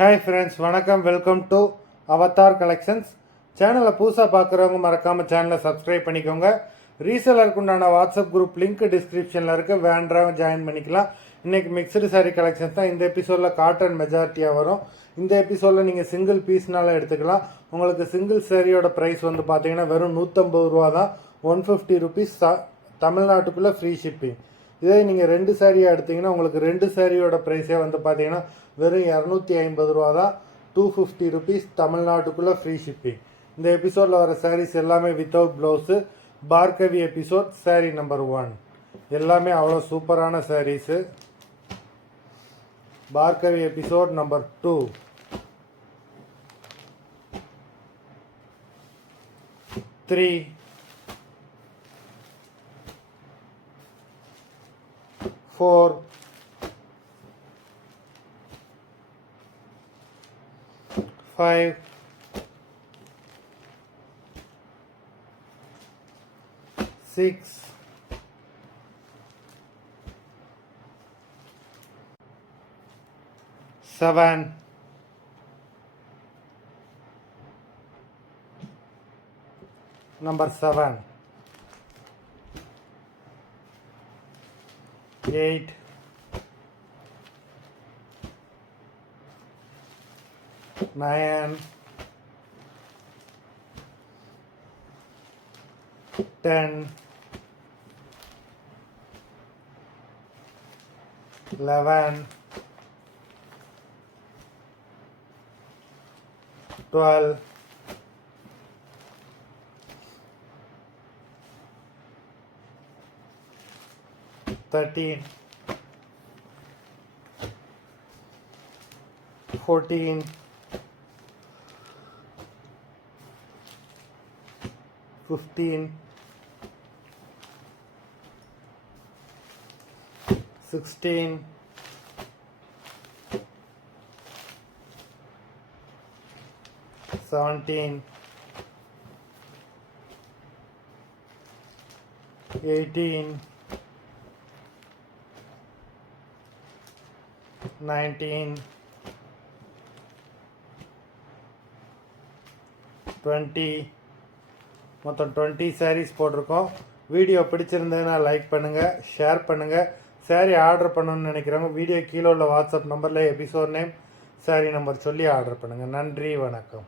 Hi friends, வணக்கம். Welcome to Avatar collections. சேனலை புதுசாக பார்க்குறவங்க மறக்காமல் சேனலை சப்ஸ்கிரைப் பண்ணிக்கோங்க. ரீசேலருக்கு உண்டான வாட்ஸ்அப் குரூப் லிங்க் டிஸ்கிரிப்ஷனில் இருக்குது, வேண்டவங்க ஜாயின் பண்ணிக்கலாம். இன்றைக்கி மிக்சடு சாரீ கலெக்ஷன்ஸ் தான். இந்த எபிசோடில் காட்டன் மெஜாரிட்டியாக வரும். இந்த எபிசோடில் நீங்கள் சிங்கிள் பீஸ்னால எடுத்துக்கலாம். உங்களுக்கு சிங்கிள் சாரியோட ப்ரைஸ் வந்து பார்த்தீங்கன்னா வெறும் 150 ரூபா தான். 150 ருபீஸ் தமிழ்நாட்டுக்குள்ளே ஃப்ரீ ஷிப்பிங். இதே நீங்கள் 2 சாரியாக எடுத்திங்கன்னா உங்களுக்கு 2 சாரியோட ப்ரைஸே வந்து பார்த்தீங்கன்னா வெறும் 250 ரூபா தான். 250 ருபீஸ் தமிழ்நாட்டுக்குள்ளே ஃப்ரீ ஷிப்பிங். இந்த எபிசோடில் வர சாரீஸ் எல்லாமே without blouse. Bhargavi episode sari number 1 எல்லாமே அவ்வளோ சூப்பரான sarees. Bhargavi episode number 2 3 4 5 6 7 number 7 8 9 10 11 12 13 14 15 16 17 18 19 20 மொத்தம் 20 சாரீஸ் போட்டிருக்கோம். வீடியோ பிடிச்சிருந்ததுன்னா லைக் பண்ணுங்கள், ஷேர் பண்ணுங்கள். சாரீ ஆர்டர் பண்ணணும்னு நினைக்கிறவங்க வீடியோ கீழே உள்ள வாட்ஸ்அப் நம்பரில் எபிசோட் நேம், சாரீ நம்பர் சொல்லி ஆர்டர் பண்ணுங்கள். நன்றி, வணக்கம்.